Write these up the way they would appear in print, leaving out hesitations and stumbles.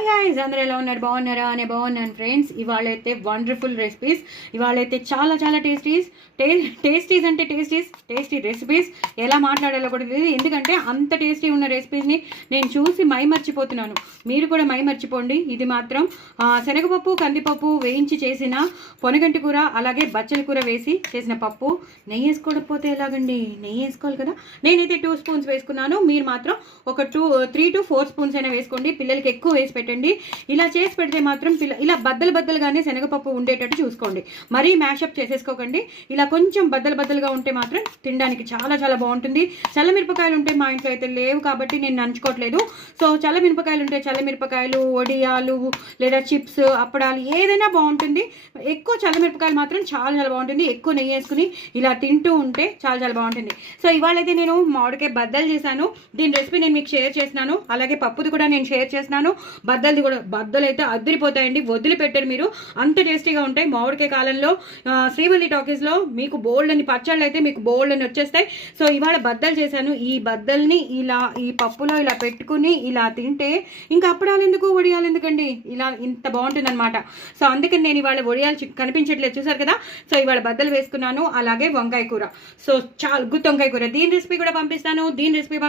Hi guys, అందరూ ఎలా ఉన్నారు? బాగున్నారా? అనే బాగున్నాను ఫ్రెండ్స్. ఇవాళైతే వండర్ఫుల్ రెసిపీస్, ఇవాళైతే చాలా చాలా టేస్టీస్ అంటే టేస్టీ రెసిపీస్. ఎలా మాట్లాడాలో కూడా తెలియదు, ఎందుకంటే అంత టేస్టీ ఉన్న రెసిపీస్ని నేను చూసి మర్చిపోతున్నాను. మీరు కూడా మర్చిపోండి. ఇది మాత్రం శనగపప్పు, కందిపప్పు వేయించి చేసిన పొనగంటి కూర, అలాగే బచ్చల కూర వేసి చేసిన పప్పు. నెయ్యి వేసుకోకపోతే ఎలాగండి? నెయ్యి వేసుకోవాలి కదా. నేనైతే 2 స్పూన్స్ వేసుకున్నాను. మీరు మాత్రం ఒక 3 to 4 స్పూన్స్ అయినా వేసుకోండి. పిల్లలకి ఎక్కువ వేసి పెట్టండి. ఇలా చేసి పెడితే మాత్రం ఇలా బద్దలుగానే శనగపప్పు ఉండేటట్టు చూసుకోండి. మరీ మ్యాషప్ చేసేసుకోకండి. ఇలా కొంచెం బద్దలుగా ఉంటే మాత్రం తినడానికి చాలా చాలా బాగుంటుంది. చల్లమిరపకాయలు ఉంటే మా ఇంట్లో అయితే లేవు కాబట్టి నేను నంచుకోవట్లేదు. సో చల్లమిరపకాయలు ఉంటే చల్లమిరపకాయలు, వడియాలు లేదా చిప్స్, అప్పడాలు ఏదైనా బాగుంటుంది. ఎక్కువ చల్లమిరపకాయలు మాత్రం చాలా చాలా బాగుంటుంది. ఎక్కువ నెయ్యి వేసుకుని ఇలా తింటూ ఉంటే చాలా చాలా బాగుంటుంది. సో ఇవాళైతే నేను మామిడికాయ బద్దలు చేశాను. దీని రెసిపీ నేను మీకు షేర్ చేస్తున్నాను. అలాగే పప్పుది కూడా నేను షేర్ చేస్తున్నాను. బద్దలు అయితే అద్దరిపోతాయండి, వదిలిపెట్టారు మీరు, అంత టేస్టీగా ఉంటాయి. మామిడికాయ కాలంలో శ్రీవల్లి టాకీస్లో మీకు బోల్డ్ అని పచ్చళ్ళు అయితే మీకు బోల్డ్ అని వచ్చేస్తాయి. సో ఇవాళ బద్దలు చేశాను. ఈ బద్దల్ని ఇలా ఈ పప్పులో ఇలా పెట్టుకుని ఇలా తింటే ఇంకా అప్పడాలు ఎందుకు, వడియాలు ఎందుకండి, ఇలా ఇంత బాగుంటుంది అనమాట. సో అందుకని నేను ఇవాళ వడియాలు కనిపించట్లేదు, చూసారు కదా. సో ఇవాళ బద్దలు వేసుకున్నాను. అలాగే వంకాయ కూర, సో చాలా గుత్తి వంకాయ కూర. దీని రెసిపీ కూడా పంపిస్తాను, దీని రెసిపీ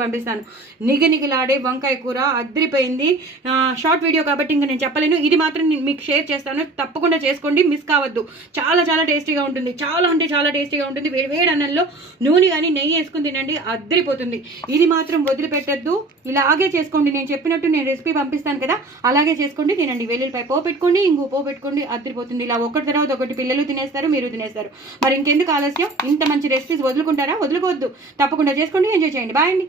పంపిస్తాను. నిగనిగిలాడే వంకాయ కూర అద్దరిపోయింది. షార్ట్ వీడియో కాబట్టి ఇంకా నేను చెప్పలేను. ఇది మాత్రం మీకు షేర్ చేస్తాను, తప్పకుండా చేసుకోండి, మిస్ కావద్దు. చాలా చాలా టేస్టీగా ఉంటుంది, చాలా అంటే చాలా టేస్టీగా ఉంటుంది. వేడి అన్నంలో నూనె కానీ నెయ్యి వేసుకుని తినండి, అద్దరిపోతుంది. ఇది మాత్రం వదిలిపెట్టద్దు, ఇలాగే చేసుకోండి. నేను చెప్పినట్టు నేను రెసిపీ పంపిస్తాను కదా, అలాగే చేసుకోండి, తినండి. వెల్లుల్లిపాయ పో పెట్టుకోండి, ఇంకో పో పెట్టుకోండి, అద్దరిపోతుంది. ఇలా ఒకటి తర్వాత ఒకటి పిల్లలు తినేస్తారు, మీరు తినేస్తారు. మరి ఇంకెందుకు ఆలస్యం? ఇంత మంచి రెసిపీస్ వదులుకుంటారా? వదులుకోవద్దు, తప్పకుండా చేసుకోండి, ఎంజాయ్ చేయండి. బాయ్ అండి.